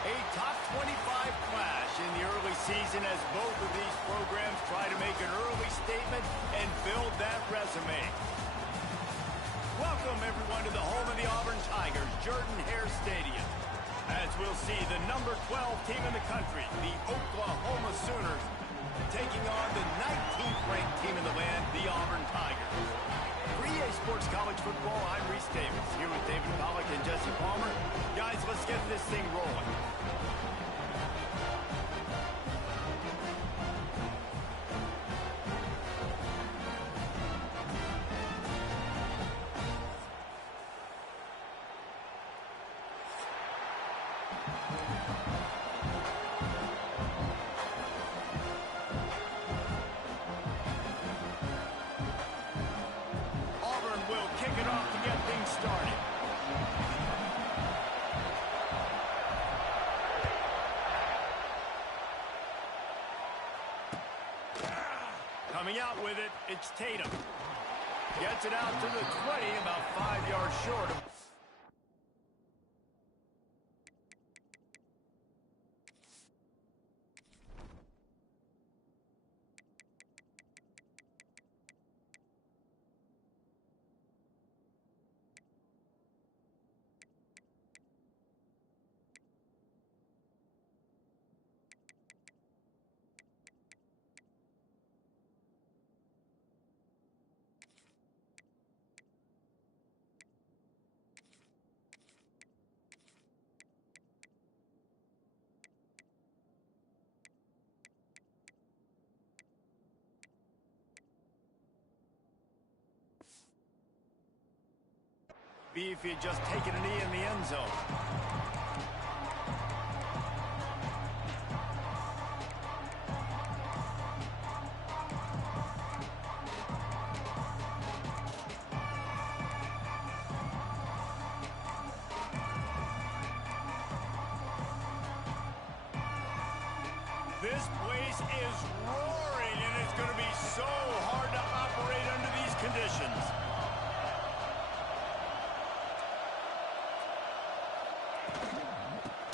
A top 25 clash in the early season as both of these programs try to make an early statement and build that resume. Welcome, everyone, to the home of the Auburn Tigers, Jordan-Hare Stadium. As we'll see, the number 12 team in the country, the Oklahoma Sooners, taking on the 19th ranked team in the land, the Auburn Tigers. For EA Sports College Football, I'm Reese Davis, here with David Pollack and Jesse Palmer. Guys, let's get this thing rolling. Coming out with it, it's Tatum. Gets it out to the 20, about 5 yards short of... be if he had just taken a knee in the end zone. This place is roaring, and it's going to be so hard to operate under these conditions.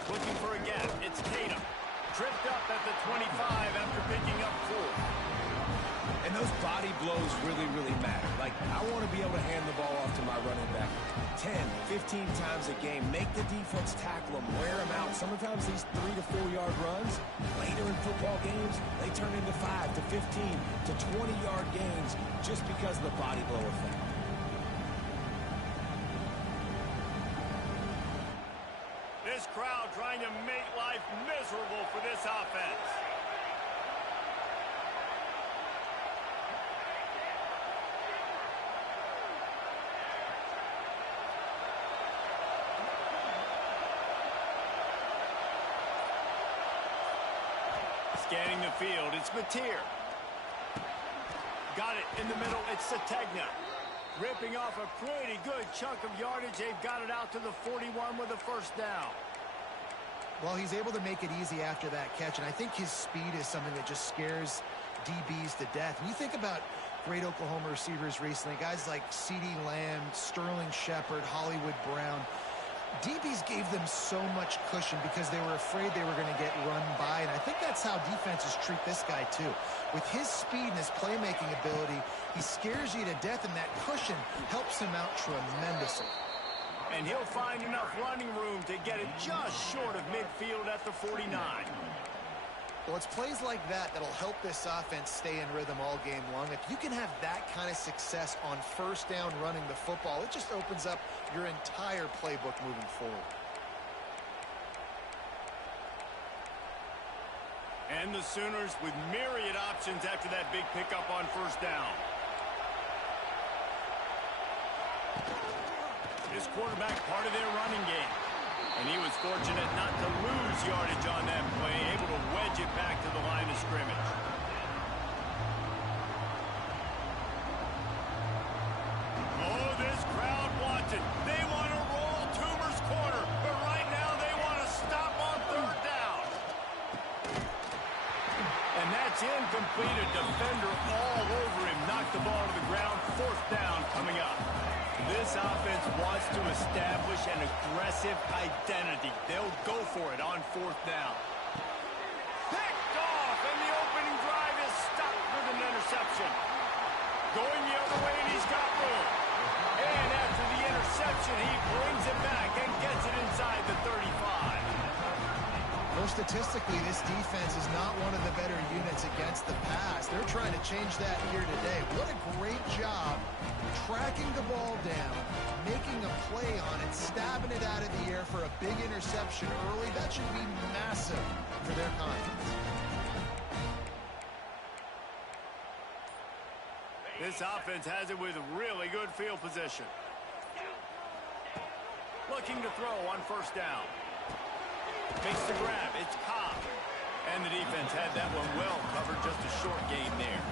Looking for a gap. It's Tatum. Tripped up at the 25 after picking up 4. And those body blows really, really matter. Like, I want to be able to hand the ball off to my running back 10, 15 times a game. Make the defense tackle them, wear them out. Sometimes these 3 to 4 yard runs, later in football games, they turn into 5 to 15 to 20 yard gains just because of the body blow effect. This crowd trying to make life miserable for this offense. Scanning the field, it's Mateer. Got it in the middle, it's Sategna. Ripping off a pretty good chunk of yardage. They've got it out to the 41 with a first down. Well, he's able to make it easy after that catch, and I think his speed is something that just scares DBs to death. When you think about great Oklahoma receivers recently, guys like CeeDee Lamb, Sterling Shepard, Hollywood Brown, DBs gave them so much cushion because they were afraid they were going to get run by, and I think that's how defenses treat this guy too. With his speed and his playmaking ability, he scares you to death, and that cushion helps him out tremendously. And he'll find enough running room to get it just short of midfield at the 49. Well, it's plays like that that'll help this offense stay in rhythm all game long. If you can have that kind of success on first down running the football, it just opens up your entire playbook moving forward. And the Sooners with myriad options after that big pickup on first down. This quarterback part of their running game. And he was fortunate not to lose yardage on that play, able to wedge it back to the line of scrimmage. Oh, this crowd wants it. They want to roll Toomer's corner, but right now they want to stop on third down. And that's incomplete. A defender all over him. Knocked the ball to the ground. Fourth down coming up. This offense wants to establish an aggressive identity. They'll go for it on fourth down. Picked off, and the opening drive is stopped with an interception. Going the other way, and he's got room. And after the interception, he brings it back and gets it inside the 35. Well, statistically, this defense is not one of the better units against the pass. They're trying to change that here today. What a great job tracking the ball down, making a play on it, stabbing it out of the air for a big interception early. That should be massive for their confidence. This offense has it with really good field position. Looking to throw on first down. Makes the grab. It's Ncaa. And the defense had that one well covered. Just a short gain there.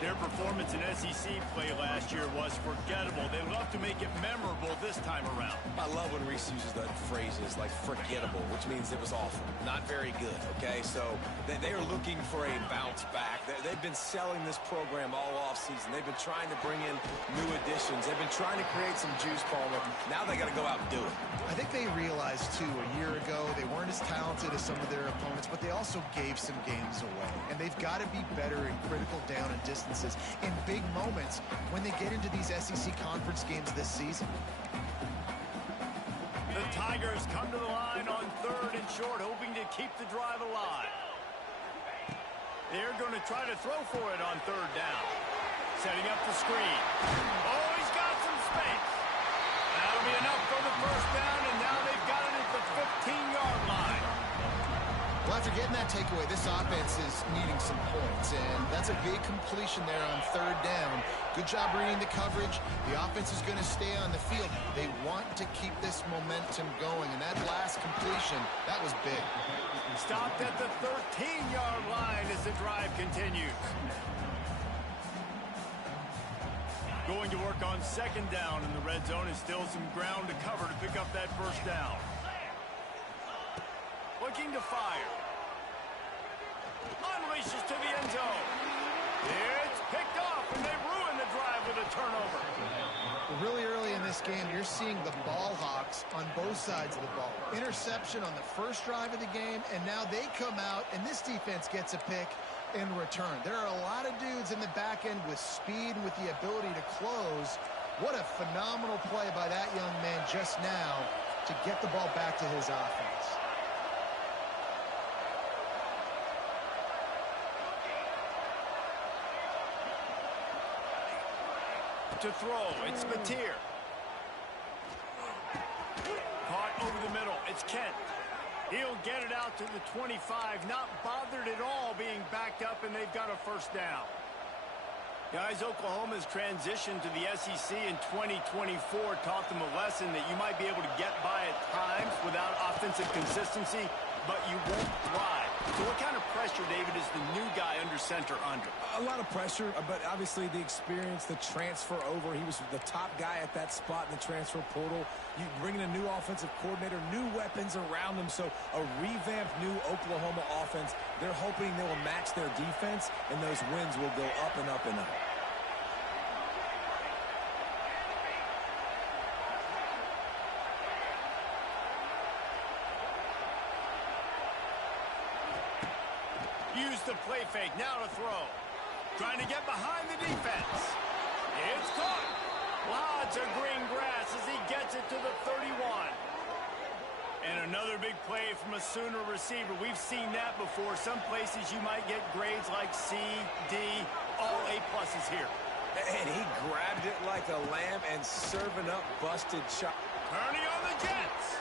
Their performance in SEC play last year was forgettable. They love to make it memorable this time around. I love when Reese uses that phrases like forgettable, which means it was awful, not very good, okay? So they are looking for a bounce back. They've been selling this program all offseason. They've been trying to bring in new additions. They've been trying to create some juice, Palmer. Now they got to go out and do it. I think they realized, too, a year ago they weren't as talented as some of their opponents, but they also gave some games away. And they've got to be better in critical down and distances in big moments when they get into these SEC conference games this season. The Tigers come to the line on third and short, hoping to keep the drive alive. They're going to try to throw for it on third down. Setting up the screen. Oh, he's got some space. That'll be enough for the first down, and now they've got it at the 15-yard line. Well, after getting that takeaway, this offense is needing some points, and that's a big completion there on third down. Good job reading the coverage. The offense is going to stay on the field. They want to keep this momentum going, and that last completion, that was big. Stopped at the 13-yard line as the drive continues. Going to work on second down in the red zone. Is still some ground to cover to pick up that first down. Looking to fire. Unleashes to the end zone. It's picked off, and they ruin the drive with a turnover. Really early in this game, you're seeing the ball hawks on both sides of the ball. Interception on the first drive of the game, and now they come out, and this defense gets a pick in return. There are a lot of dudes in the back end with speed and with the ability to close. What a phenomenal play by that young man just now to get the ball back to his offense. To throw, it's Mateer. Caught over the middle, it's Kent. He'll get it out to the 25, not bothered at all being backed up, and they've got a first down. Guys, Oklahoma's transition to the SEC in 2024 taught them a lesson that you might be able to get by at times without offensive consistency, but you won't thrive. So what kind of pressure, David, is the new guy under center under? A lot of pressure, but obviously the experience, the transfer over. He was the top guy at that spot in the transfer portal. You bring in a new offensive coordinator, new weapons around him. So a revamped new Oklahoma offense. They're hoping they will match their defense, and those wins will go up and up and up. Use the play fake, now to throw. Trying to get behind the defense. It's caught. Lots of green grass as he gets it to the 31. And another big play from a Sooner receiver. We've seen that before. Some places you might get grades like C, D, all A+ here. And he grabbed it like a lamb and serving up busted shot. Turning on the Jets.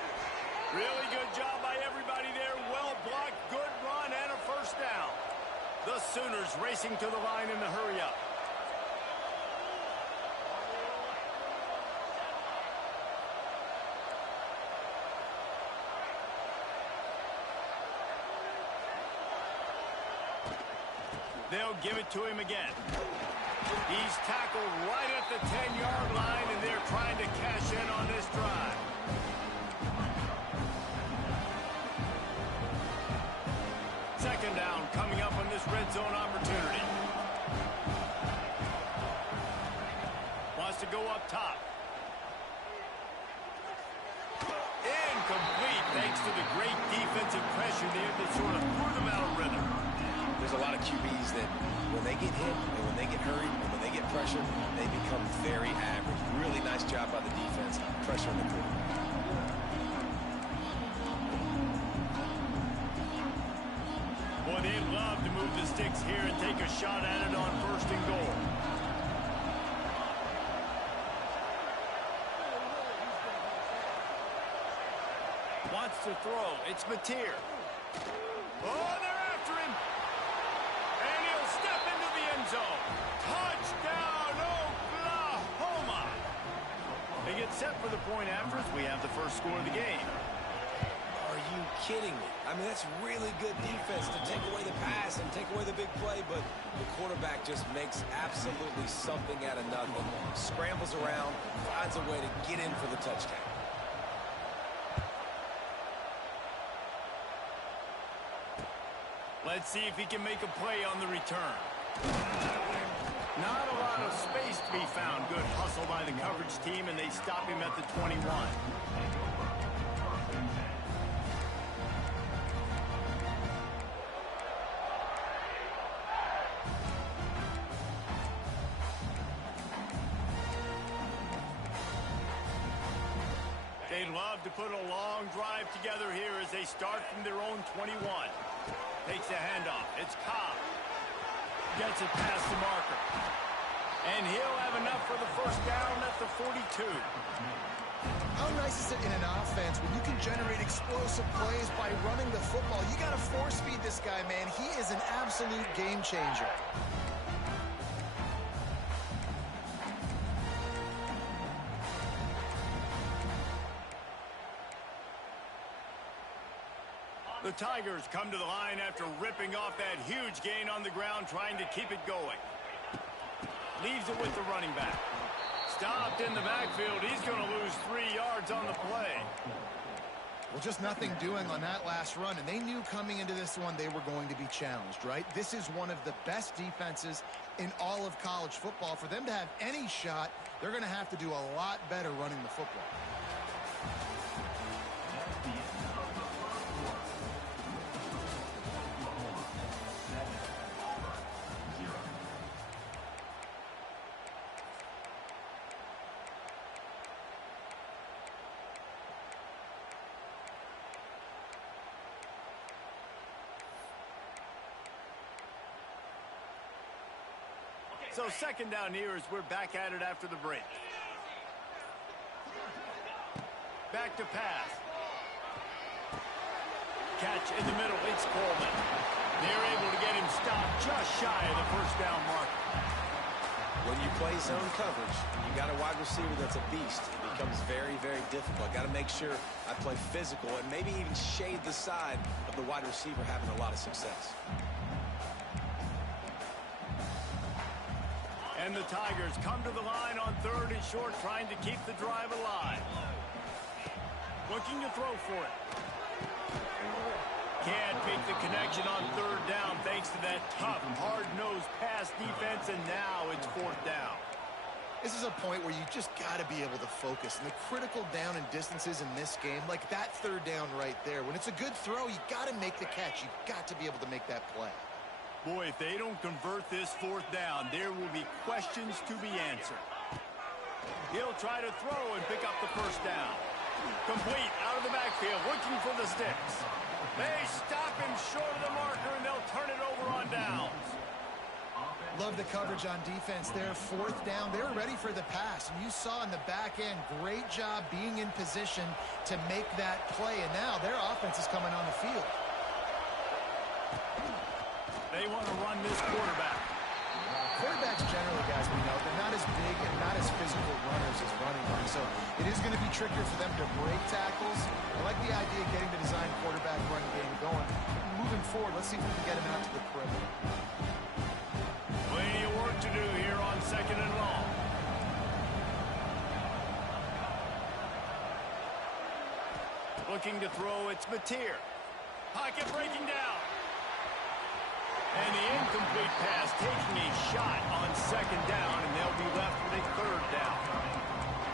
Really good job by everybody there. Well blocked, good run, and a first down. The Sooners racing to the line in the hurry-up. They'll give it to him again. He's tackled right at the 10-yard line, and they're trying to cash in on this drive. Second down coming up on this red zone opportunity. Wants to go up top. Incomplete thanks to the great defensive pressure there that sort of threw them out of rhythm. There's a lot of QBs that when they get hit and when they get hurried and when they get pressured, they become very average. Really nice job by the defense, pressuring the quarterback. Boy, they'd love to move the sticks here and take a shot at it on first and goal. Wants to throw. It's Mateer. Oh, they're after him. And he'll step into the end zone. Touchdown, Oklahoma. They get set for the point after as we have the first score of the game. Are you kidding me? I mean, that's really good defense to take away the pass and take away the big play, but the quarterback just makes absolutely something out of nothing. Scrambles around, finds a way to get in for the touchdown. Let's see if he can make a play on the return. Not a lot of space to be found. Good hustle by the coverage team, and they stop him at the 21. They'd love to put a long drive together here as they start from their own 21. Takes the handoff. It's Ncaa. Gets it past the marker. And he'll have enough for the first down at the 42. How nice is it in an offense when you can generate explosive explosive plays by running the football. You got to force feed this guy, man. He is an absolute game changer. The Tigers come to the line after ripping off that huge gain on the ground, trying to keep it going. Leaves it with the running back. Stopped in the backfield. He's going to lose 3 yards on the play. Well, just nothing doing on that last run, and they knew coming into this one they were going to be challenged, right? This is one of the best defenses in all of college football. For them to have any shot, they're going to have to do a lot better running the football. So second down here as we're back at it after the break. Back to pass. Catch in the middle. It's Coleman. They're able to get him stopped just shy of the first down mark. When you play zone coverage, you got a wide receiver that's a beast. It becomes very, very difficult. Got to make sure I play physical and maybe even shade the side of the wide receiver having a lot of success. And the Tigers come to the line on 3rd and short, trying to keep the drive alive. Looking to throw for it. Can't make the connection on 3rd down thanks to that tough, hard-nosed pass defense, and now it's 4th down. This is a point where you just got to be able to focus. And the critical down and distances in this game, like that 3rd down right there, when it's a good throw, you got to make the catch. You've got to be able to make that play. Boy, if they don't convert this 4th down, there will be questions to be answered. He'll try to throw and pick up the 1st down. Complete out of the backfield, looking for the sticks. They stop him short of the marker, and they'll turn it over on downs. Love the coverage on defense there. 4th down, they were ready for the pass. And you saw in the back end, great job being in position to make that play. And now their offense is coming on the field. They want to run this quarterback. Quarterbacks generally, guys, we know, they're not as big and not as physical runners as running backs. So it is going to be trickier for them to break tackles. I like the idea of getting the design quarterback run game going. Moving forward, let's see if we can get him out to the perimeter. Plenty of work to do here on 2nd and long. Looking to throw, it's Mateer. Pocket breaking down. And the incomplete pass taking a shot on 2nd down, and they'll be left with a 3rd down.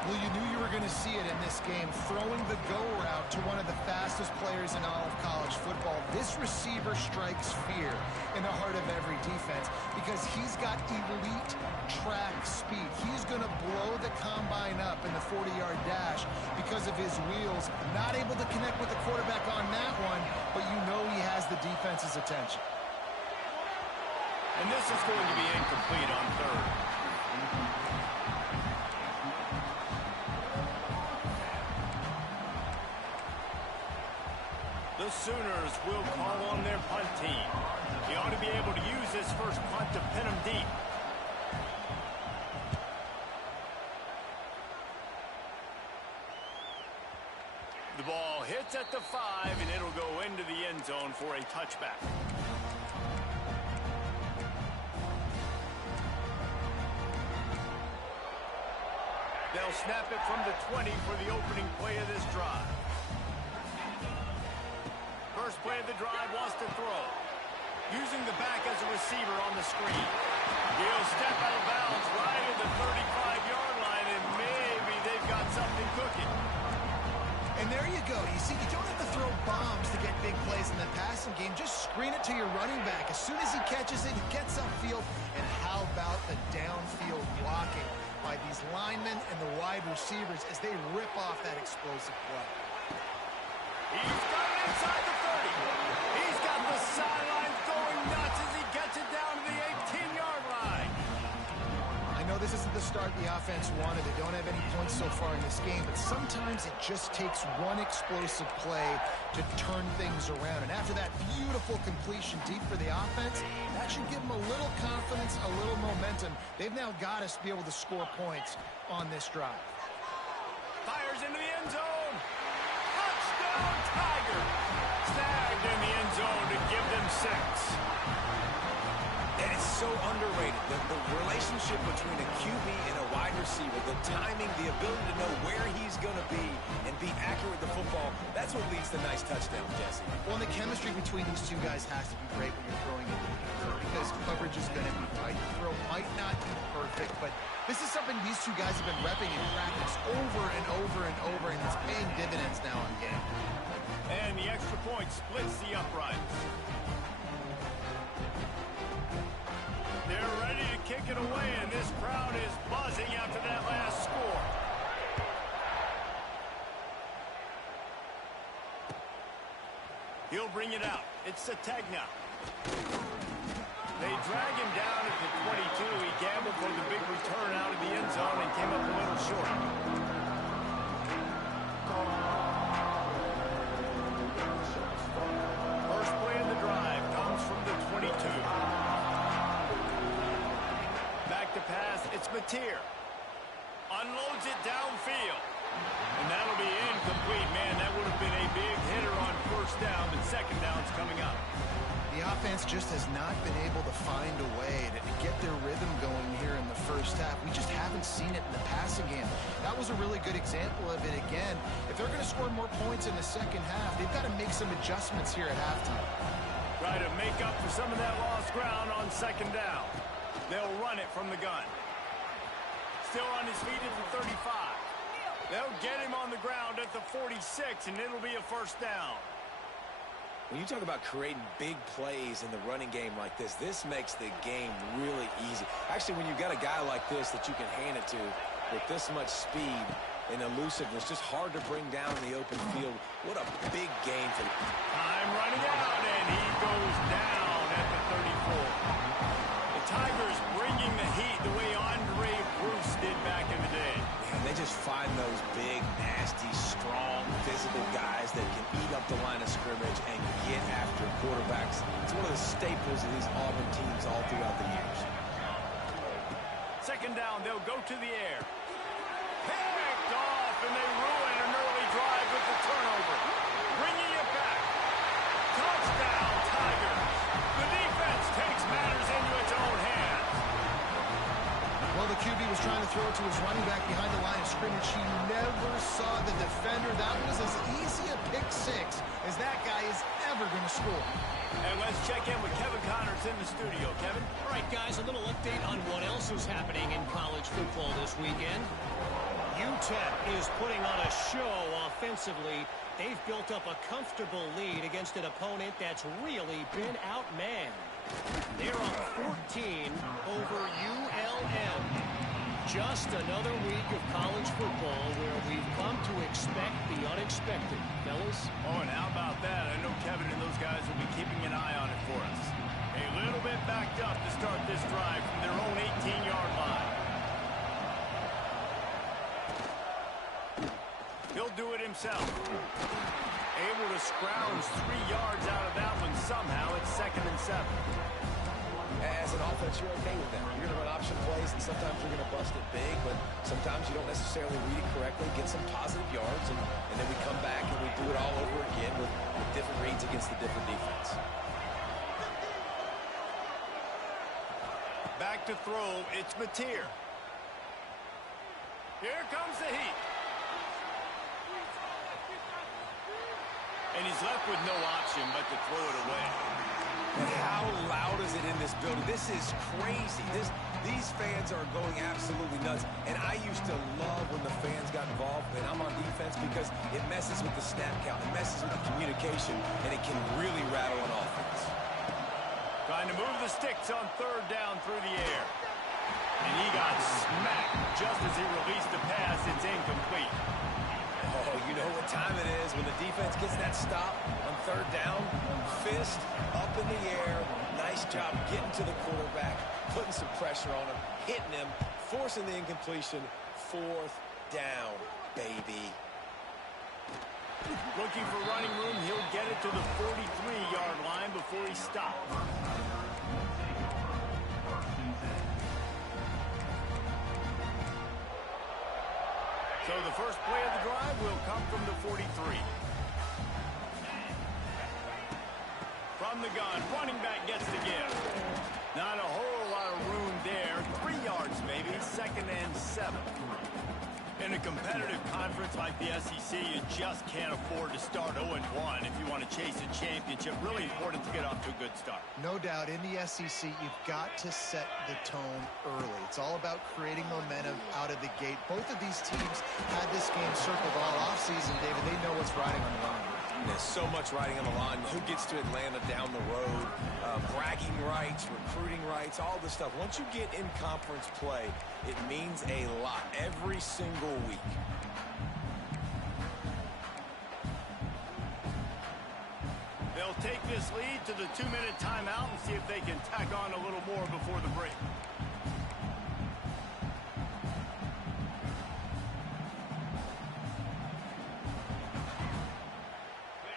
Well, you knew you were going to see it in this game, throwing the go route to one of the fastest players in all of college football. This receiver strikes fear in the heart of every defense because he's got elite track speed. He's going to blow the combine up in the 40-yard dash because of his wheels. Not able to connect with the quarterback on that one, but you know he has the defense's attention. And this is going to be incomplete on 3rd. The Sooners will call on their punt team. He ought to be able to use this first punt to pin him deep. The ball hits at the 5, and it'll go into the end zone for a touchback. They'll snap it from the 20 for the opening play of this drive. First play of the drive, wants to throw. Using the back as a receiver on the screen. He'll step out of bounds right at the 35-yard line, and maybe they've got something cooking. And there you go. You see, you don't have to throw bombs to get big plays in the passing game. Just screen it to your running back. As soon as he catches it, he gets upfield. And how about the downfield blocking by these linemen and the wide receivers as they rip off that explosive play. He's got it inside the 30. He's got the sidelines going nuts as he gets it down to the 18-yard line. I know this isn't the start the offense wanted. They don't have any points so far in this game, but sometimes it just takes one explosive play to turn things around. And after that beautiful completion deep for the offense, that should give them a little confidence, a little momentum. They've now got us to be able to score points on this drive. Fires into the end zone. Touchdown, Tiger. Snagged in the end zone to give them 6. And it's so underrated. The relationship between a QB and a wide receiver, the timing, the ability to know where he's going to be and be accurate with the football, that's what leads to nice touchdowns, Jesse. Well, and the chemistry between these two guys has to be great when you're throwing into the end zone because coverage is going to be tight. The throw might not be perfect, but this is something these two guys have been repping in practice over and over and over, and it's paying dividends now on game. And the extra point splits the uprights. They're ready to kick it away, and this crowd is buzzing after that last score. He'll bring it out. It's Ncaa. They drag him down at the 22. He gambled for the big return out of the end zone and came up a little short. First play of the drive comes from the 22. Back to pass, it's Mateer. Unloads it downfield. And that'll be incomplete. Man, that would have been a big hitter on first down, but second down's coming up. The offense just has not been able to find a way to get their rhythm going here in the first half. We just haven't seen it in the passing game. That was a really good example of it again. If they're going to score more points in the second half, they've got to make some adjustments here at halftime. Try to make up for some of that lost ground on second down. They'll run it from the gun. Still on his feet at the 35. They'll get him on the ground at the 46, and it'll be a first down. When you talk about creating big plays in the running game like this makes the game really easy. Actually, when you've got a guy like this that you can hand it to with this much speed and elusiveness, just hard to bring down in the open field. What a big game for them. Time running out, and he goes down at the 34. The Tigers bringing the heat the way Andre Bruce did back in the day. And they just find those big, nasty, strong, physical guys that can eat up the line of scrimmage and get after quarterbacks. It's one of the staples of these Auburn teams all throughout the years. Second down, they'll go to the air. Picked off, and they ruin an early drive with the turnover. Bringing it back. Touchdown, Tigers. The defense takes matters into its own hands. Well, the QB was trying to throw it to his running back behind the line of scrimmage. He never saw the defender. That was as easy a pick six as that guy is ever going to score. And let's check in with Kevin Connors in the studio. Kevin? All right, guys, a little update on what else is happening in college football this weekend. UTEP is putting on a show offensively. They've built up a comfortable lead against an opponent that's really been outmanned. They're up 14 over ULM. Just another week of college football where we've come to expect the unexpected, fellas. Oh, and how about that? I know Kevin and those guys will be keeping an eye on it for us. A little bit backed up to start this drive from their own 18-yard line. He'll do it himself. Able to scrounge 3 yards out of that one somehow. It's 2nd and 7. As an offense, you're okay with that. You're going to run option plays, and sometimes you're going to bust it big, but sometimes you don't necessarily read it correctly, get some positive yards, and then we come back and we do it all over again with different reads against the different defense. Back to throw, it's Mateer. Here comes the heat. And he's left with no option but to throw it away. And how loud is it in this building? This is crazy. These fans are going absolutely nuts. And I used to love when the fans got involved, and I'm on defense, because it messes with the snap count. It messes with the communication, and it can really rattle an offense. Trying to move the sticks on 3rd down through the air. And he got smacked just as he released the pass. It's incomplete. Oh, you know what time it is when the defense gets that stop on 3rd down. Fist up in the air. Nice job getting to the quarterback. putting some pressure on him, hitting him, forcing the incompletion. Fourth down, baby. Looking for running room. He'll get it to the 43-yard line before he stops. So the first play of the drive will come from the 43. From the gun, running back gets the give. Not a whole lot of room there. 3 yards maybe, 2nd and 7. In a competitive conference like the SEC, you just can't afford to start 0-1 if you want to chase a championship. Really important to get off to a good start. No doubt, in the SEC, you've got to set the tone early. It's all about creating momentum out of the gate. Both of these teams had this game circled all offseason, David. They know what's riding on the line. There's so much riding on the line. Who gets to Atlanta down the road? Bragging rights, recruiting rights, all this stuff. Once you get in conference play, it means a lot every single week. They'll take this lead to the 2-minute timeout and see if they can tack on a little more before the break.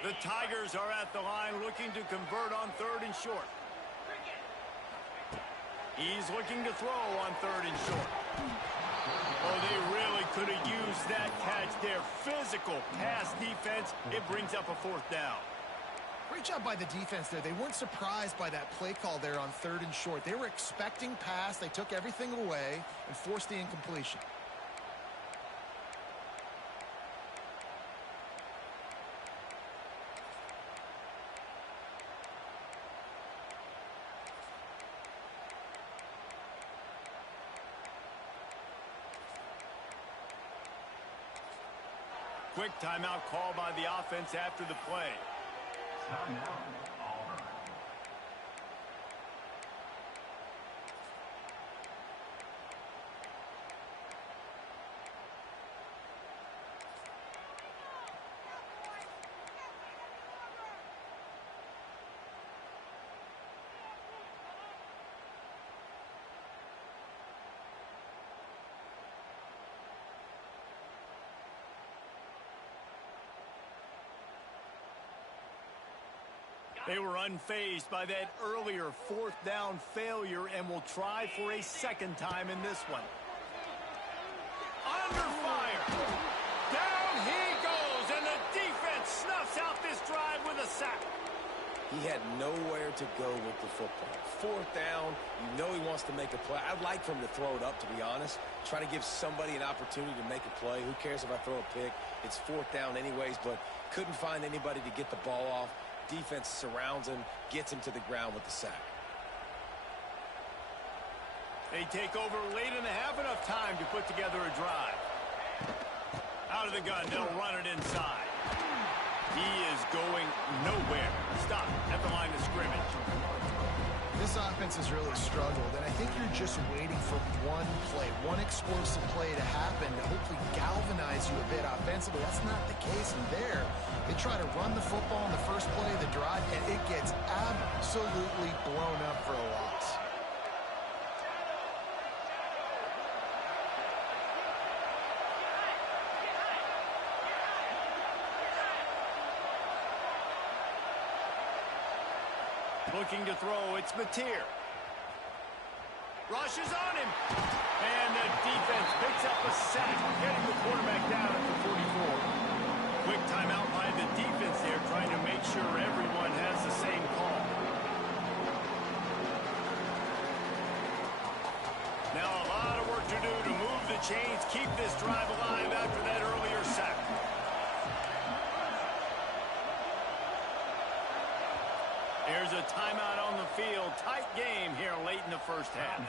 The Tigers are at the line looking to convert on 3rd and short. He's looking to throw on 3rd and short. Oh, they really could have used that catch there. Physical pass defense. It brings up a 4th down. Great job by the defense there. They weren't surprised by that play call there on 3rd and short. They were expecting pass. They took everything away and forced the incompletion. Quick timeout call by the offense after the play. Auburn. They were unfazed by that earlier 4th down failure and will try for a 2nd time in this one. Under fire. Down he goes, and the defense snuffs out this drive with a sack. He had nowhere to go with the football. 4th down, you know he wants to make a play. I'd like for him to throw it up, to be honest. Try to give somebody an opportunity to make a play. Who cares if I throw a pick? It's 4th down anyways, but couldn't find anybody to get the ball off. Defense surrounds him, gets him to the ground with the sack. They take over late in the half, enough time to put together a drive. Out of the gun, they'll run it inside. He is going nowhere. Stop at the line of scrimmage. This offense has really struggled, and I think you're just waiting for one play, one explosive play to happen to hopefully galvanize you a bit offensively. That's not the case in there. They try to run the football in the first play of the drive, and it gets absolutely blown up for a loss. Looking to throw, it's Mateer. Rushes on him. And the defense picks up a sack, getting the quarterback down at the 44. Quick timeout by the defense there, trying to make sure everyone has the same call. Now a lot of work to do to move the chains, keep this drive alive after that earlier sack. There's a timeout on the field. Tight game here late in the first half.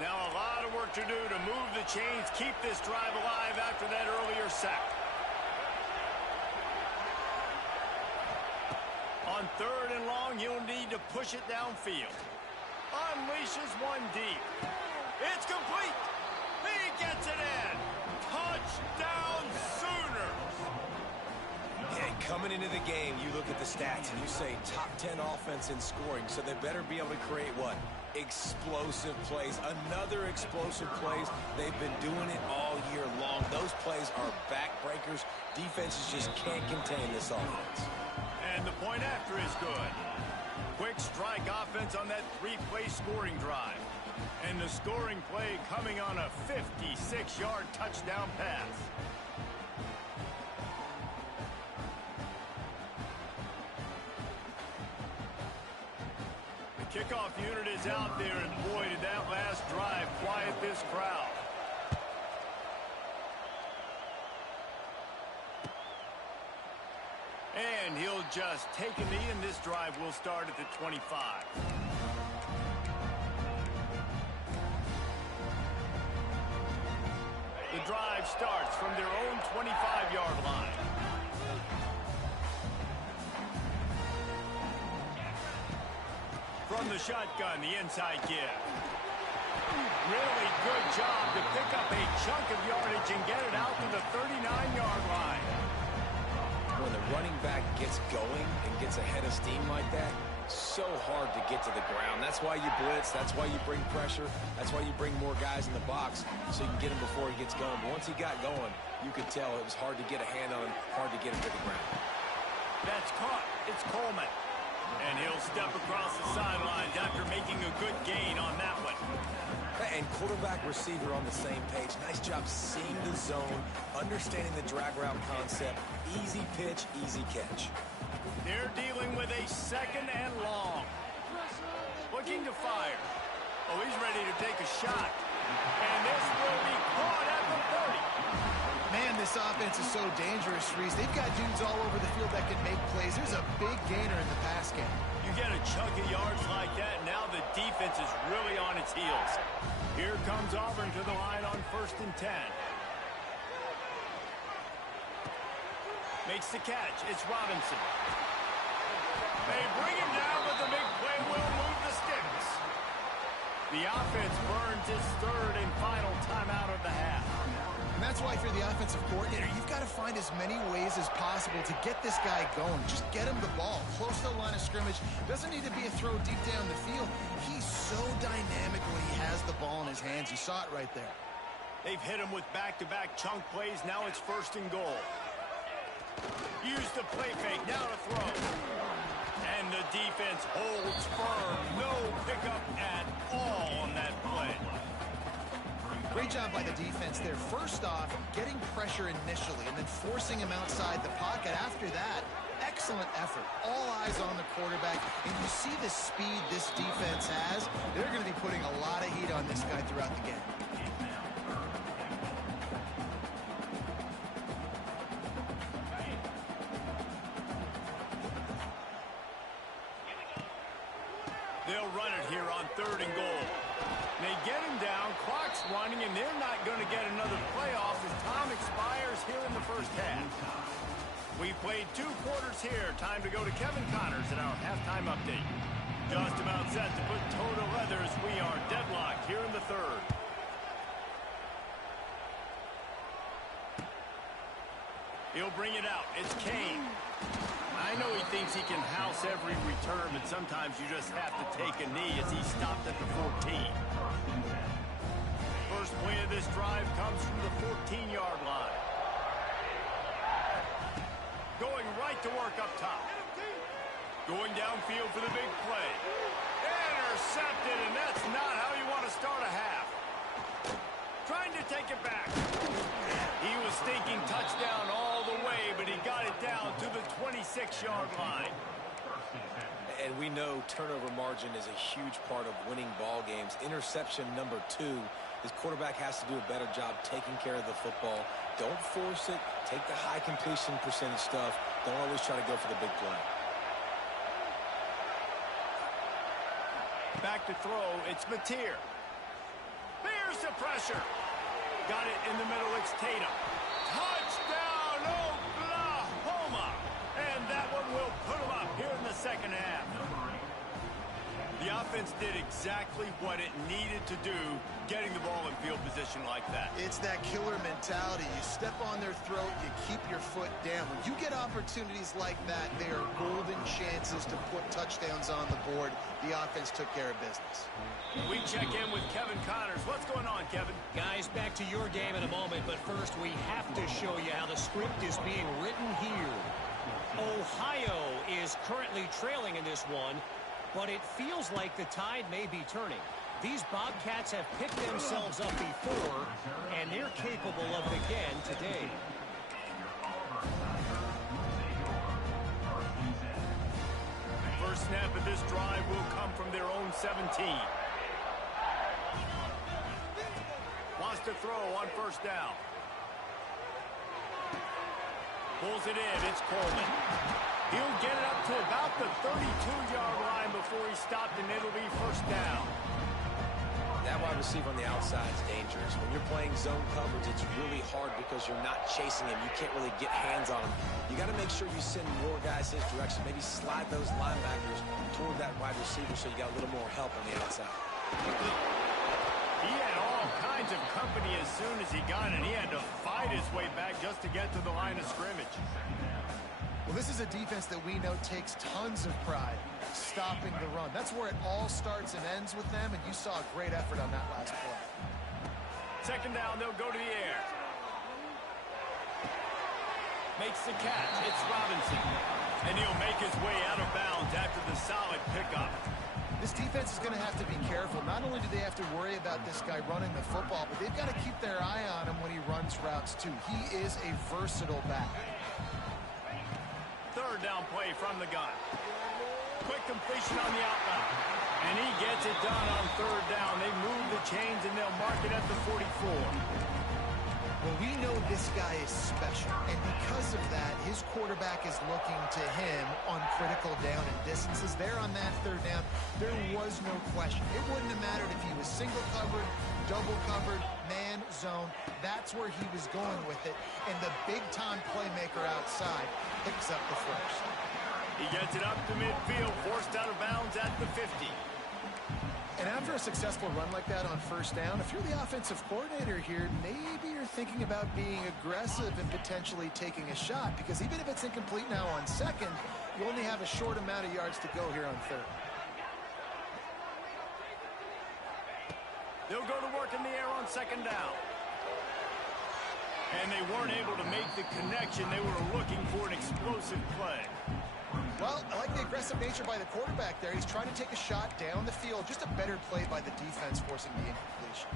Now a lot of work to do to move the chains, keep this drive alive after that earlier sack. On 3rd and long, you'll need to push it downfield. Unleashes one deep. It's complete. He gets it in. Touchdown Sooners. Yeah, Coming into the game, you look at the stats and you say top 10 offense in scoring, so they better be able to create what? Explosive plays. Another explosive plays. They've been doing it all year long. Those plays are backbreakers. Defenses just can't contain this offense. And the point after is good. Quick strike offense on that three-play scoring drive. And the scoring play coming on a 56-yard touchdown pass. The kickoff unit is out there, and boy, did that last drive quiet this crowd. And he'll just take a knee, and this drive will start at the 25. The drive starts from their own 25-yard line. From the shotgun, the inside give. Really good job to pick up a chunk of yardage and get it out to the 39-yard line. When the running back gets going and gets ahead of steam like that, so hard to get to the ground. That's why you blitz. That's why you bring pressure. That's why you bring more guys in the box so you can get him before he gets going. But once he got going, you could tell it was hard to get a hand on him, hard to get him to the ground. That's caught. It's Coleman. And he'll step across the sidelines after making a good gain on that one. And quarterback receiver on the same page. Nice job seeing the zone, understanding the drag route concept. Easy pitch, easy catch. They're dealing with a second and long. Looking to fire. Oh, he's ready to take a shot. And this will be caught at the 30. Man, this offense is so dangerous, Reese. They've got dudes all over the field that can make plays. There's a big gainer in the pass game. You get a chunk of yards like that, now the defense is really on its heels. Here comes Auburn to the line on 1st and 10. Makes the catch. It's Robinson. They bring him down, but the big play will move the sticks. The offense burns its third and final timeout of the half. And that's why if you're the offensive coordinator, you've got to find as many ways as possible to get this guy going. Just get him the ball close to the line of scrimmage. Doesn't need to be a throw deep down the field. He's so dynamic when he has the ball in his hands. You saw it right there. They've hit him with back-to-back chunk plays. Now it's 1st and goal. Use the play fake. Now to throw. And the defense holds firm. No pickup at all on that play. Great job by the defense there. First off, getting pressure initially and then forcing him outside the pocket. After that, excellent effort. All eyes on the quarterback. And you see the speed this defense has. They're going to be putting a lot of heat on this guy throughout the game. They'll run it here on 3rd and goal. They get him down, clock's running, and they're not going to get another playoff as time expires here in the first half. We played 2 quarters here. Time to go to Kevin Connors in our halftime update. Just about set to put toe to leather as we are deadlocked here in the 3rd. He'll bring it out. It's Kane. I know he thinks he can house every return, but sometimes you just have to take a knee as he stopped at the 14. First play of this drive comes from the 14-yard line. Going right to work up top. Going downfield for the big play. Intercepted, and that's not how you want to start a half. Trying to take it back. He was thinking touchdown all the way, but he got it down to the 26-yard line. And we know turnover margin is a huge part of winning ball games. Interception number 2. His quarterback has to do a better job taking care of the football. Don't force it. Take the high completion percentage stuff. Don't always try to go for the big play. Back to throw. It's Mateer. There's the pressure. Got it in the middle. It's Tatum. Touchdown, Oklahoma. And that one will put them up here in the second half. The defense did exactly what it needed to do, getting the ball in field position like that. It's that killer mentality. You step on their throat, you keep your foot down. When you get opportunities like that, they are golden chances to put touchdowns on the board. The offense took care of business. We check in with Kevin Connors. What's going on, Kevin? Guys, back to your game in a moment, but first we have to show you how the script is being written here. Ohio is currently trailing in this one, but it feels like the tide may be turning. These Bobcats have picked themselves up before, and they're capable of it again today. First snap of this drive will come from their own 17. Wants to throw on first down. Pulls it in. It's Coleman. He'll get it up to about the 32-yard line before he stopped, and it'll be first down. That wide receiver on the outside is dangerous. When you're playing zone coverage, it's really hard because you're not chasing him. You can't really get hands on him. You got to make sure you send more guys his direction. Maybe slide those linebackers toward that wide receiver so you got a little more help on the outside. He had all kinds of company as soon as he got it. He had to fight his way back just to get to the line of scrimmage. Well, this is a defense that we know takes tons of pride stopping the run. That's where it all starts and ends with them, and you saw a great effort on that last play. Second down, they'll go to the air. Makes the catch. It's Robinson. And he'll make his way out of bounds after the solid pickup. This defense is going to have to be careful. Not only do they have to worry about this guy running the football, but they've got to keep their eye on him when he runs routes, too. He is a versatile back. Third down play from the gun. Quick completion on the outbound. And he gets it done on third down. They move the chains, and they'll mark it at the 44. Well, we know this guy is special, and because of that, his quarterback is looking to him on critical down and distances. There on that third down, there was no question. It wouldn't have mattered if he was single covered, double covered, man, zone. That's where he was going with it, and the big-time playmaker outside picks up the first. He gets it up to midfield, forced out of bounds at the 50. And after a successful run like that on first down, if you're the offensive coordinator here, maybe you're thinking about being aggressive and potentially taking a shot, because even if it's incomplete now on second, you only have a short amount of yards to go here on third. They'll go to work in the air on second down. And they weren't able to make the connection. They were looking for an explosive play. Well, I like the aggressive nature by the quarterback there. He's trying to take a shot down the field. Just a better play by the defense forcing the incompletion.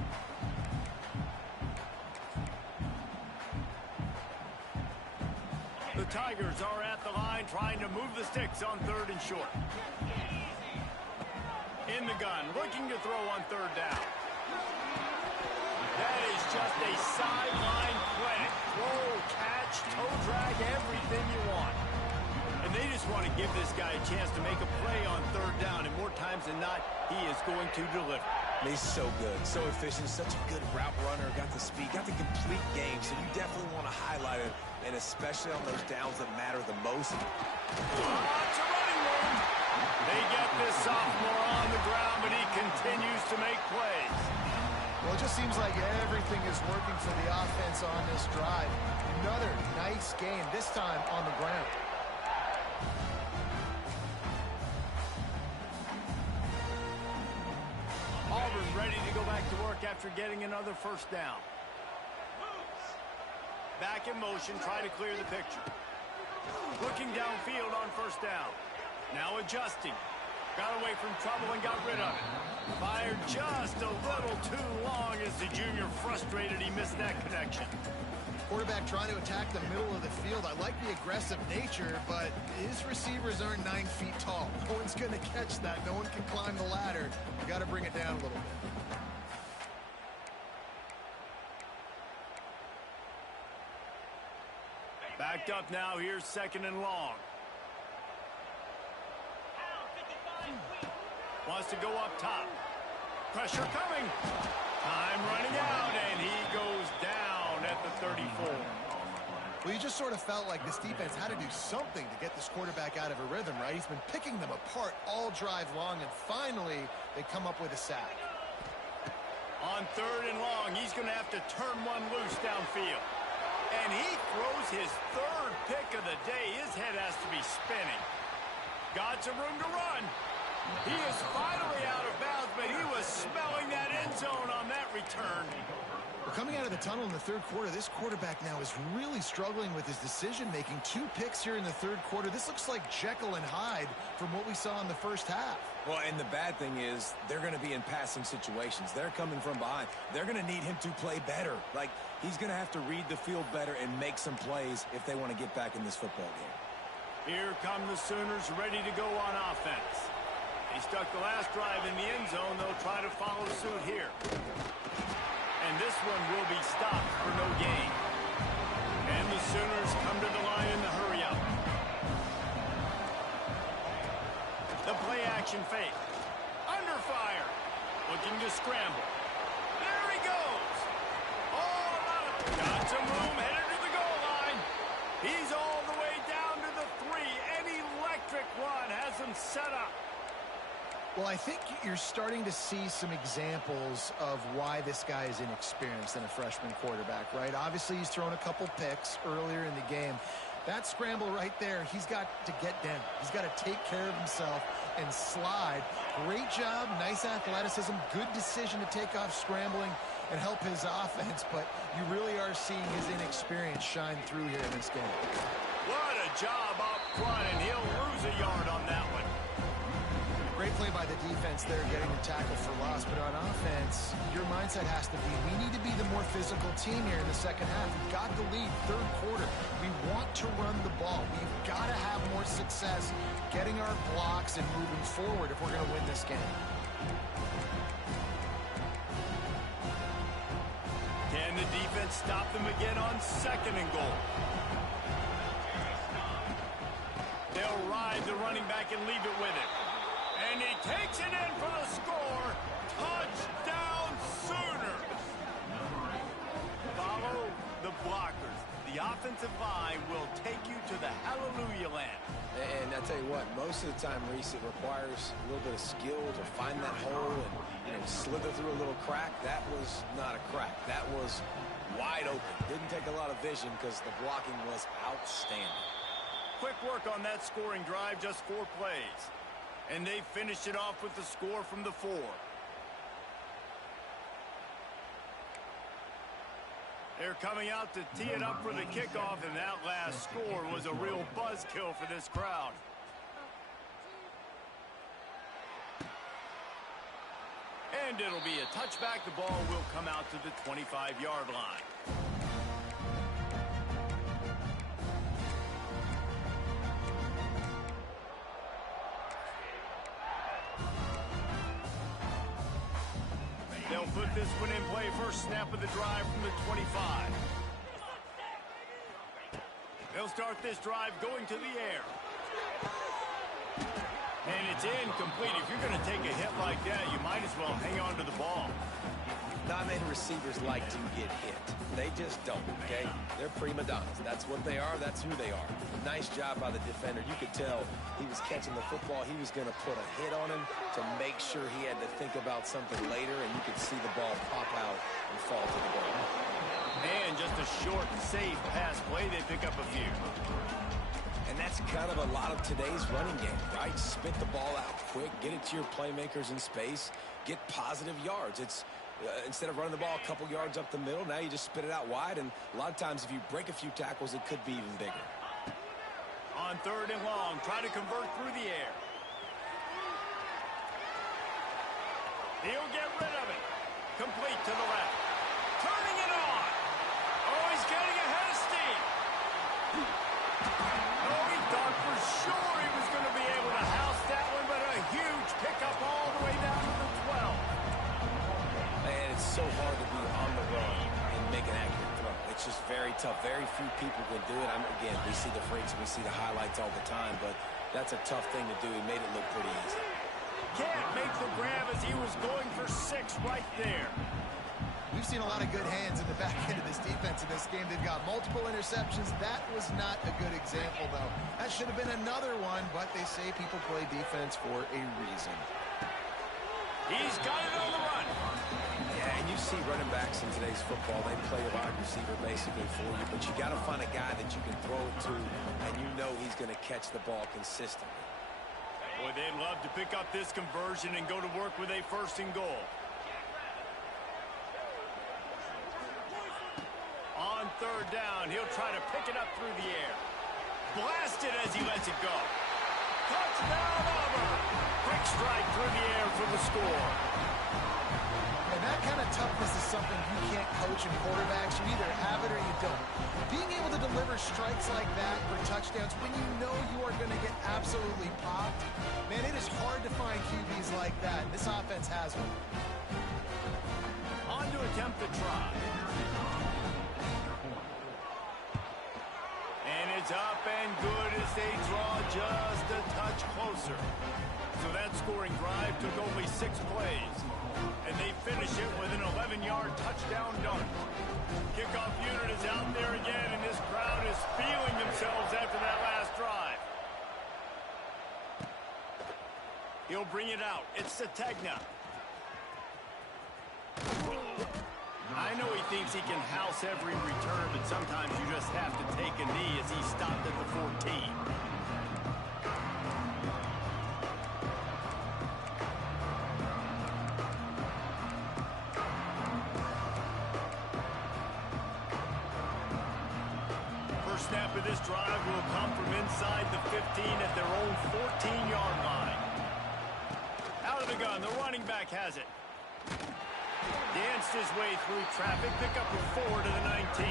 The Tigers are at the line trying to move the sticks on third and short. In the gun, looking to throw on third down. That is just a sideline play. Throw, catch, toe drag, everything you want. And they just want to give this guy a chance to make a play on third down, and more times than not, he is going to deliver. He's so good, so efficient, such a good route runner, got the speed, got the complete game, so you definitely want to highlight it, and especially on those downs that matter the most. It's a running room. They get this sophomore on the ground, but he continues to make plays. Well, it just seems like everything is working for the offense on this drive. Another nice game, this time on the ground. Auburn ready to go back to work after getting another first down. Back in motion, try to clear the picture. Looking downfield on first down. Now adjusting. Got away from trouble and got rid of it. Fired just a little too long as the junior frustrated he missed that connection. Quarterback trying to attack the middle of the field. I like the aggressive nature, but his receivers aren't 9 feet tall. No one's going to catch that. No one can climb the ladder. You got to bring it down a little bit. Backed up now. Here's second and long. Wants to go up top. Pressure coming. Time running out, and he goes down at the 34. Well, you just sort of felt like this defense had to do something to get this quarterback out of a rhythm, right? He's been picking them apart all drive long, and finally they come up with a sack. On 3rd and long, he's going to have to turn one loose downfield. And he throws his 3rd pick of the day. His head has to be spinning. Got some room to run. He is finally out of bounds, but he was smelling that end zone on that return. Well, coming out of the tunnel in the 3rd quarter, this quarterback now is really struggling with his decision-making. 2 picks here in the 3rd quarter. This looks like Jekyll and Hyde from what we saw in the first half. Well, and the bad thing is they're going to be in passing situations. They're coming from behind. They're going to need him to play better. Like, he's going to have to read the field better and make some plays if they want to get back in this football game. Here come the Sooners ready to go on offense. They stuck the last drive in the end zone. They'll try to follow suit here. And this one will be stopped for no gain. And the Sooners come to the line in the hurry-up. The play-action fake. Under fire. Looking to scramble. There he goes. Oh, got some room, headed to the goal line. He's all the way down to the 3. An electric run has him set up. Well, I think you're starting to see some examples of why this guy is inexperienced in a freshman quarterback, right? Obviously, he's thrown a couple picks earlier in the game. That scramble right there, he's got to get down. He's got to take care of himself and slide. Great job, nice athleticism, good decision to take off scrambling and help his offense, but you really are seeing his inexperience shine through here in this game. What a job up front, and he'll lose a yard on that one. Great play by the defense there, getting the tackle for loss. But on offense, your mindset has to be, we need to be the more physical team here in the second half. We've got the lead, 3rd quarter. We want to run the ball. We've got to have more success getting our blocks and moving forward if we're going to win this game. Can the defense stop them again on 2nd and goal? They'll ride the running back and leave it with him. And he takes it in for the score. Touchdown, Sooners. Follow the blockers. The offensive line will take you to the hallelujah land. And I tell you what, most of the time, Reese, it requires a little bit of skill to find that hole and slither through a little crack. That was not a crack. That was wide open. Didn't take a lot of vision because the blocking was outstanding. Quick work on that scoring drive, just 4 plays. And they finished it off with the score from the 4. They're coming out to tee it up for the kickoff, and that last score was a real buzzkill for this crowd. And it'll be a touchback. The ball will come out to the 25-yard line. They'll put this one in play. First snap of the drive from the 25. They'll start this drive going to the air. And it's incomplete. If you're going to take a hit like that, you might as well hang on to the ball. Not many receivers like to get hit. They just don't, okay? They're prima donnas. That's what they are. That's who they are. Nice job by the defender. You could tell he was catching the football. He was going to put a hit on him to make sure he had to think about something later, and you could see the ball pop out and fall to the ground. And just a short, safe pass play. They pick up a few. And that's kind of a lot of today's running game, right? Spit the ball out quick, get it to your playmakers in space, get positive yards. It's instead of running the ball a couple yards up the middle, now you just spit it out wide, and a lot of times if you break a few tackles, it could be even bigger. On 3rd and long, try to convert through the air. He'll get rid of it. Complete to the left. Turning it on. Oh, he's getting ahead of steam. Oh, he thought for sure he was going to be able to house that one, but a huge pickup all the way down to the 12. And it's so hard to be on the run and make an accurate throw. It's just very tough. Very few people can do it. Again, we see the freaks, we see the highlights all the time, but that's a tough thing to do. He made it look pretty easy. Can't make the grab as he was going for 6 right there. We've seen a lot of good hands in the back end of this defense in this game. They've got multiple interceptions. That was not a good example, though. That should have been another one, but they say people play defense for a reason. He's got it on the run. Yeah, and you see running backs in today's football, they play a wide receiver basically for you, but you got to find a guy that you can throw it to, and you know he's going to catch the ball consistently. Boy, they'd love to pick up this conversion and go to work with a 1st and goal. On 3rd down, he'll try to pick it up through the air. Blasted as he lets it go. Touchdown, Auburn! Quick strike through the air for the score. And that kind of toughness is something you can't coach in quarterbacks. You either have it or you don't. Being able to deliver strikes like that for touchdowns when you know you are going to get absolutely popped, man, it is hard to find QBs like that. This offense has one. On to attempt the try. And it's up and good as they draw just a touch closer. So that scoring drive took only 6 plays. And they finish it with an 11-yard touchdown dunk. Kickoff unit is out there again, and this crowd is feeling themselves after that last drive. He'll bring it out. It's Ncaa. I know he thinks he can house every return, but sometimes you just have to take a knee as he stopped at the 14. First snap of this drive will come from inside the 15 at their own 14-yard line. Out of the gun, the running back has it. Danced his way through traffic, pick up a 4 to the 19.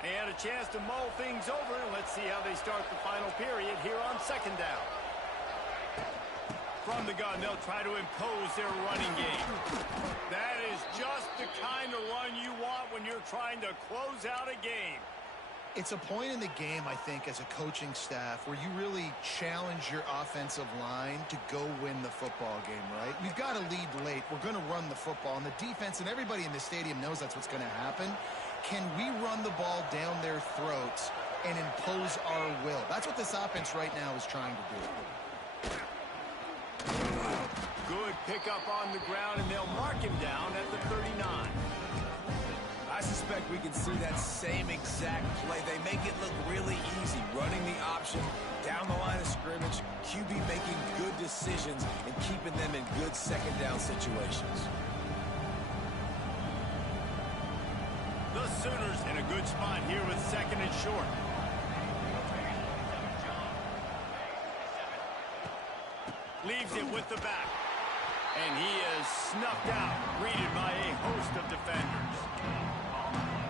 And a chance to mull things over. Let's see how they start the final period here on 2nd down. From the gun, they'll try to impose their running game. That is just the kind of run you want when you're trying to close out a game. It's a point in the game, I think, as a coaching staff where you really challenge your offensive line to go win the football game, right? We've got to lead late. We're going to run the football. And the defense and everybody in the stadium knows that's what's going to happen. Can we run the ball down their throats and impose our will? That's what this offense right now is trying to do. Good pickup on the ground, and they'll mark him down at the 39. I suspect we can see that same exact play. They make it look really easy, running the option down the line of scrimmage, QB making good decisions and keeping them in good 2nd down situations. The Sooners in a good spot here with 2nd and short. Leaves it with the back. And he is snuffed out, greeted by a host of defenders.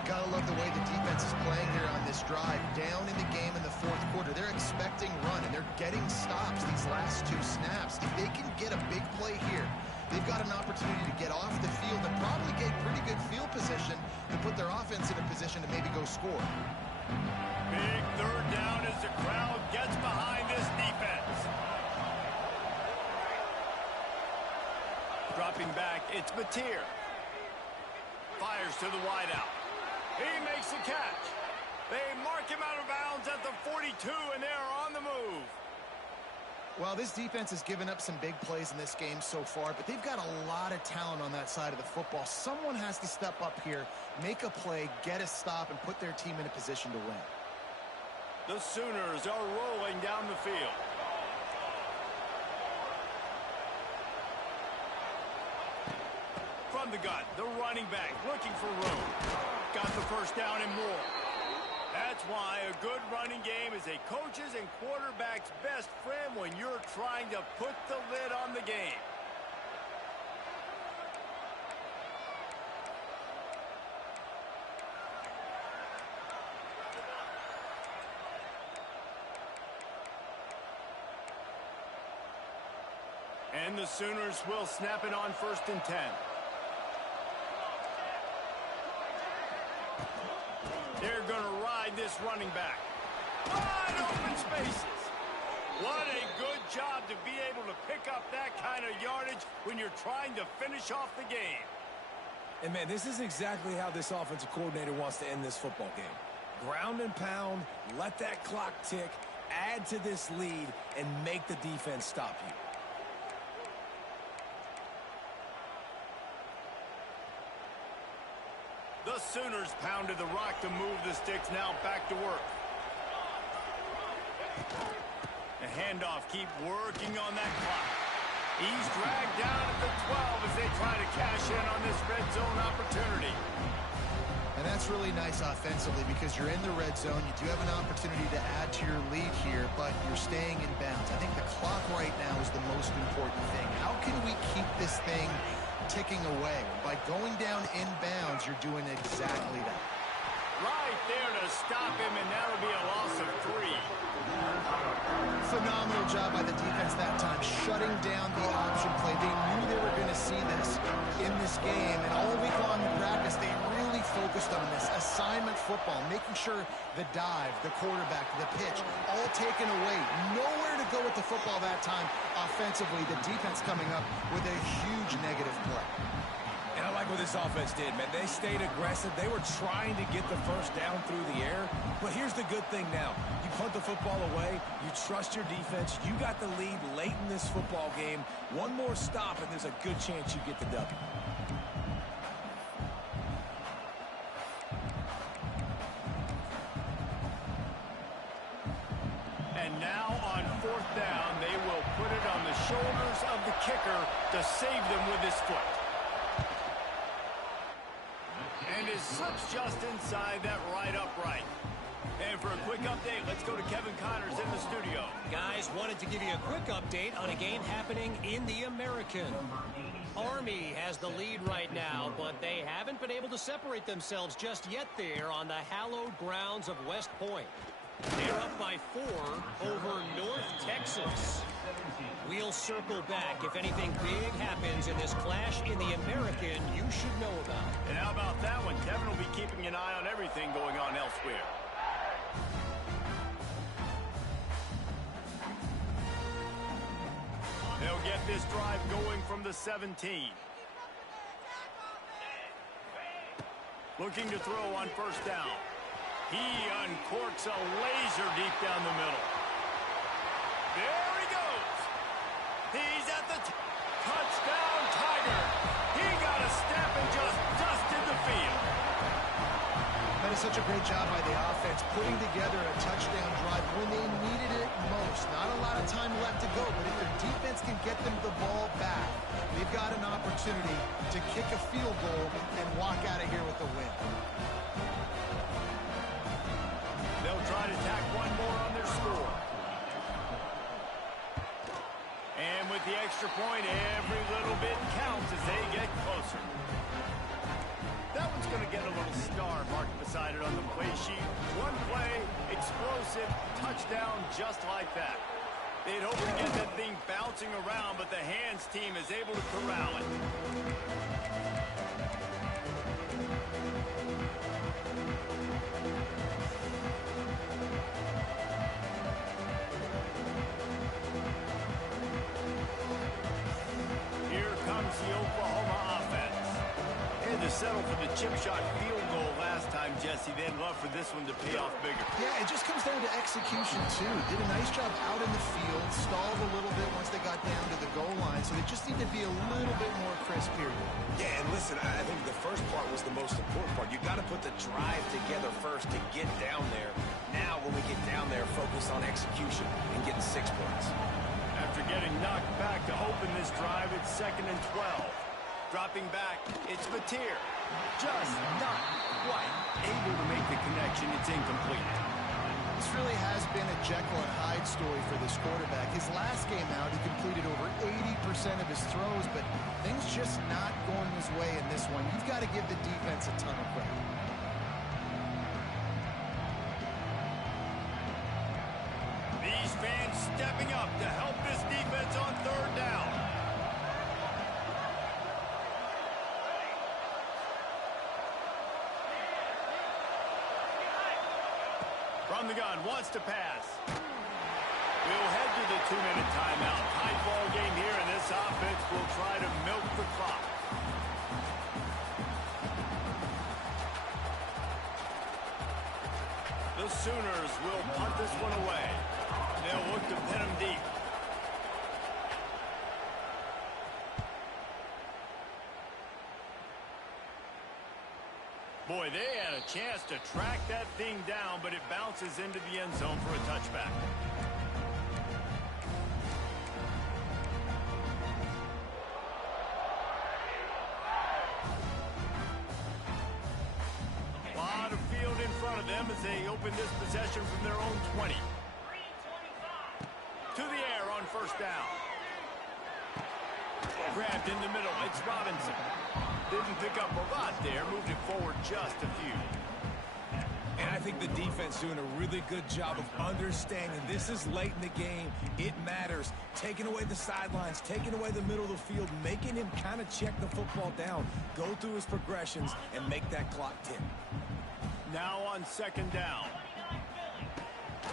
Gotta love the way the defense is playing here on this drive. Down in the game in the 4th quarter. They're expecting run, and they're getting stops these last 2 snaps. If they can get a big play here, they've got an opportunity to get off the field and probably get pretty good field position to put their offense in a position to maybe go score. Big 3rd down as the crowd gets behind this defense. Dropping back, it's Mateer. Fires to the wideout. He makes the catch. They mark him out of bounds at the 42, and they're on the move. Well, this defense has given up some big plays in this game so far, but they've got a lot of talent on that side of the football. Someone has to step up here, make a play, get a stop, and put their team in a position to win. The Sooners are rolling down the field. From the gun, the running back looking for room. Got the 1st down and more. That's why a good running game is a coach's and quarterback's best friend when you're trying to put the lid on the game. And the Sooners will snap it on 1st and 10. They're going to ride this running back. Wide open spaces. What a good job to be able to pick up that kind of yardage when you're trying to finish off the game. And, man, this is exactly how this offensive coordinator wants to end this football game. Ground and pound, let that clock tick, add to this lead, and make the defense stop you. The Sooners pounded the rock to move the sticks, now back to work. The handoff, keep working on that clock. He's dragged down at the 12 as they try to cash in on this red zone opportunity. And that's really nice offensively because you're in the red zone. You do have an opportunity to add to your lead here, but you're staying in bounds. I think the clock right now is the most important thing. How can we keep this thing ticking away? By going down in bounds, you're doing exactly that. Right there to stop him, and that'll be a loss of 3. Phenomenal job by the defense that time, shutting down the option play. They knew they were going to see this in this game, and all week long in practice, they really focused on this assignment football, making sure the dive, the quarterback, the pitch, all taken away. Nowhere to go with the football that time offensively. The defense coming up with a huge negative play. And I like what this offense did, man. They stayed aggressive. They were trying to get the first down through the air. But here's the good thing now. You punt the football away. You trust your defense. You got the lead late in this football game. One more stop, and there's a good chance you get the W. And now on 4th down, they will put it on the shoulders of the kicker to save them with his foot. And it slips just inside that right upright. And for a quick update, let's go to Kevin Connors in the studio. Guys, wanted to give you a quick update on a game happening in the American. Army has the lead right now, but they haven't been able to separate themselves just yet there on the hallowed grounds of West Point. They're up by 4 over North Texas. We'll circle back. If anything big happens in this clash in the American, you should know about it. And how about that one? Kevin will be keeping an eye on everything going on elsewhere. They'll get this drive going from the 17. Looking to throw on 1st down. He uncorks a laser deep down the middle. There he goes. He's at the touchdown, Tiger. He got a step and just dusted the field. That is such a great job by the offense, putting together a touchdown drive when they needed it most. Not a lot of time left to go, but if their defense can get them the ball back, they've got an opportunity to kick a field goal and walk out of here with a win. They'll try to tack one more on their score. And with the extra point, every little bit counts as they get closer. That one's going to get a little star marked beside it on the play sheet. One play, explosive, touchdown just like that. They'd hope to get that thing bouncing around, but the hands team is able to corral it. Here comes the Oklahoma offense. They had to settle for the chip shot field goal last time, Jesse. They'd love for this one to pay off bigger. Yeah, it just comes down to execution, too. Did a nice job out in the field, stalled a little bit once they got down to the goal line, so they just need to be a little bit more crisp here. Yeah, and listen, I think the first part was the most important part. You got to put the drive together first to get down there. Now, when we get down there, focus on execution and getting 6 points. After getting knocked back to open this drive, it's 2nd and 12. Dropping back, it's Mateer. Just not quite able to make the connection. It's incomplete. This really has been a Jekyll and Hyde story for this quarterback. His last game out, he completed over 80% of his throws, but things just not going his way in this one. You've got to give the defense a ton of credit. These fans stepping up to help this defense on 3rd down. From the gun, wants to pass. We'll head to the 2-minute timeout. High ball game here, and this offense will try to milk the clock. The Sooners will punt this one away. They'll look to pin him deep. Boy, they had a chance to track that thing down, but it bounces into the end zone for a touchback. A lot of field in front of them as they open this possession from their own 20. To the air on first down. Grabbed in the middle. It's Robinson. Didn't pick up a lot there. Moved it forward just a few. And I think the defense doing a really good job of understanding this is late in the game. It matters. Taking away the sidelines, taking away the middle of the field, making him kind of check the football down, go through his progressions, and make that clock tick. Now on second down.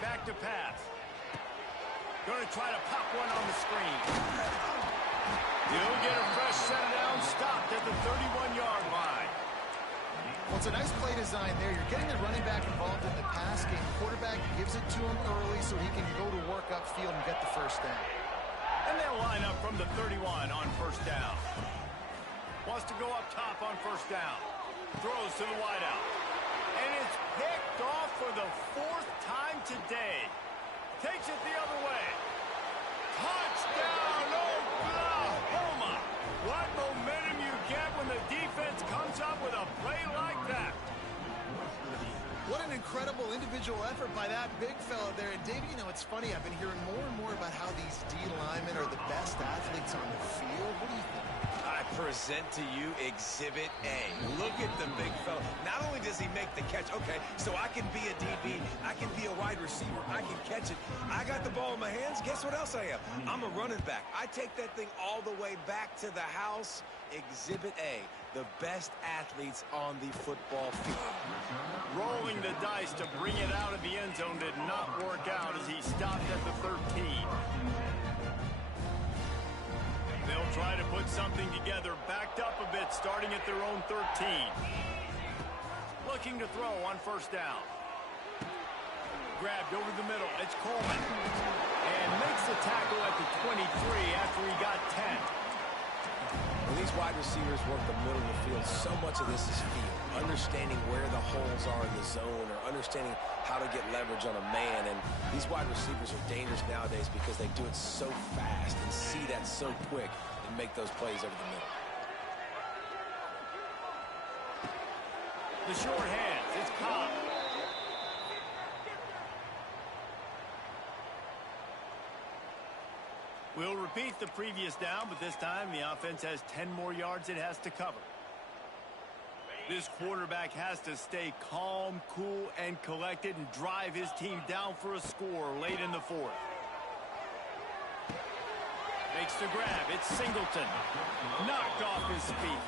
Back to pass. Going to try to pop one on the screen. He'll get a fresh set down, stopped at the 31-yard line. Well, it's a nice play design there. You're getting the running back involved in the pass game. Quarterback gives it to him early so he can go to work upfield and get the first down. And they'll line up from the 31 on first down. Wants to go up top on first down. Throws to the wideout. And it's picked off for the 4th time today. Takes it the other way. Touchdown, Oklahoma! What momentum you get when the defense comes up with a play like that. What an incredible individual effort by that big fella there. And, Dave, you know, it's funny. I've been hearing more and more about how these D linemen are the best athletes on the field. What do you think? I present to you Exhibit A. Look at the big fella. Not only does he make the catch, okay, so I can be a DB, I can be a wide receiver, I can catch it. I got the ball in my hands. Guess what else I am? I'm a running back. I take that thing all the way back to the house. Exhibit A, the best athletes on the football field. Rolling the dice to bring it out of the end zone did not work out as he stopped at the 13. They'll try to put something together, backed up a bit, starting at their own 13. Looking to throw on first down. Grabbed over the middle. It's Coleman. And makes the tackle at the 23 after he got 10. When these wide receivers work the middle of the field, so much of this is feel. Understanding where the holes are in the zone or understanding how to get leverage on a man. And these wide receivers are dangerous nowadays because they do it so fast and see that so quick and make those plays over the middle. The short hands. It's Cobb. We'll repeat the previous down, but this time the offense has 10 more yards it has to cover. This quarterback has to stay calm, cool, and collected and drive his team down for a score late in the 4th. Makes the grab. It's Singleton. Knocked off his feet.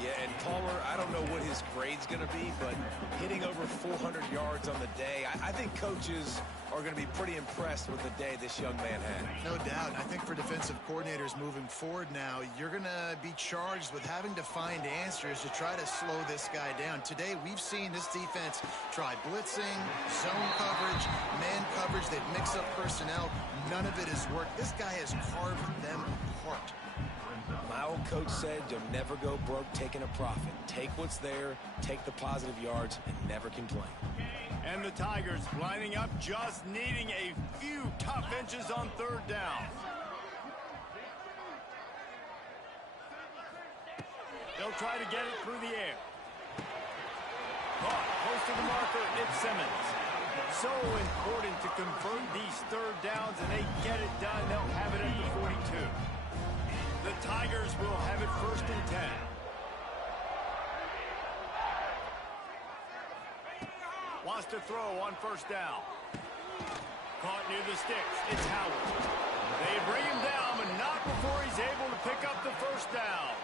Yeah, and Palmer, I don't know what his grade's going to be, but hitting over 400 yards on the day, I think coaches are going to be pretty impressed with the day this young man had. No doubt. And I think for defensive coordinators moving forward now, you're going to be charged with having to find answers to try to slow this guy down. Today, we've seen this defense try blitzing, zone coverage, man coverage. They've mixed up personnel. None of it has worked. This guy has carved them apart. My old coach said you'll never go broke taking a profit. Take what's there, take the positive yards, and never complain. And the Tigers lining up, just needing a few tough inches on third down. They'll try to get it through the air. Caught close to the marker, it's Simmons. So important to convert these third downs, and they get it done. They'll have it at the 42. The Tigers will have it 1st and 10. Wants to throw on first down. Caught near the sticks. It's Howard. They bring him down, but not before he's able to pick up the first down.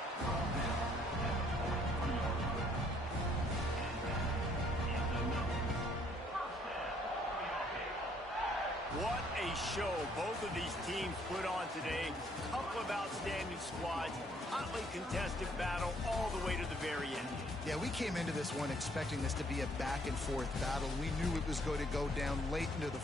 a show both of these teams put on today. Couple of outstanding squads, hotly contested battle all the way to the very end. Yeah, we came into this one expecting this to be a back-and-forth battle. We knew it was going to go down late into the